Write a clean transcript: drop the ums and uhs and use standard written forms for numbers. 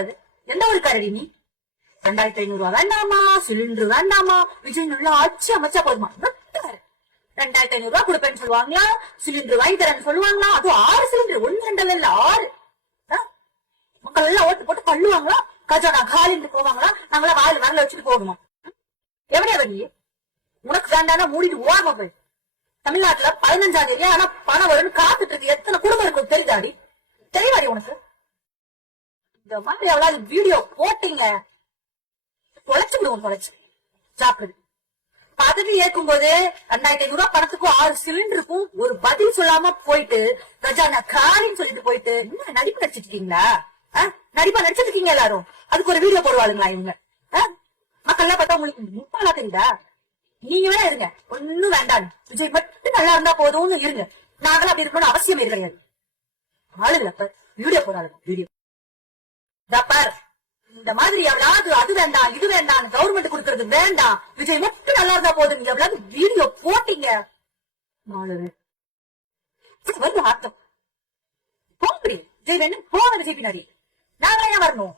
அது? எந்த ஒரு கரடி நீ? 2500 வேண்டாமா, சிலிண்டர் வேண்டாமா, விஜய் நல்லா ஆட்சி அமைச்சா போதுமா? 2500 கொடுப்பேன்னு சொல்லுவாங்களா, சிலிண்டர் வாங்கி தரேன்னு சொல்லுவாங்களா? அதுவும் 6 சிலிண்டர், 1 2 இல்ல 6. மக்கள் எல்லாம் ஓட்டு போட்டு தள்ளுவாங்களா? கஜானா காலின்னு போவாங்களா? நாங்களா வாயில் வரல வச்சுட்டு போகணுமா? எவனே வழி? உனக்கு வேண்டானா மூடிட்டு ஓரமா போய். தமிழ்நாட்டுல 15ஆம் தேதி ஆனா பணம் வரும்னு காத்துட்டு இருக்கு எத்தனை குடும்பம் இருக்கும் தெரியுதாடி? தெரியவாடி உனக்கு? இந்த மாதிரி எவ்வளவு வீடியோ போட்டீங்க தொலைச்சு விடுவோம், தொலைச்சு சாப்பிடுது. பதவி ஏற்கும் போது 2500 பணத்துக்கும் 6 சிலிண்டருக்கும் ஒரு பதில் சொல்லாம போயிட்டு கஜானா காலின்னு சொல்லிட்டு போயிட்டு என்ன நடிப்பு நடிச்சிட்டு இருக்கீங்களா? நடிப்பா நடிச்சிட்டு இருக்கீங்க எல்லாரும். அதுக்கு ஒரு வீடியோ போடுவாளுங்களா இவங்க? மக்கள்லாம் பார்த்தா உங்களுக்கு முப்பாலா தெரியுதா? நீங்க வேணா இருங்க, ஒன்னும் வேண்டாம், விஜய் மட்டும் நல்லா இருந்தா போதும்னு இருங்க. நாங்களும் அப்படி இருக்கணும்னு அவசியம் கிடையாது. ஆளுங்க வீடியோ போறாளுங்க, வீடியோ பாரு. இந்த மாதிரி எவ்வளவு அது வேண்டாம் இது வேண்டாம் கவர்மெண்ட் கொடுக்கறது வேண்டாம், விஜய் மட்டும் நல்லா இருந்தா போதும் எவ்வளவு வீடியோ போட்டீங்க. வருது ஆட்டம் போங்க, விஜய் வேணும் போங்க, விஜய் பின்னாடி நாங்களே வரணும்.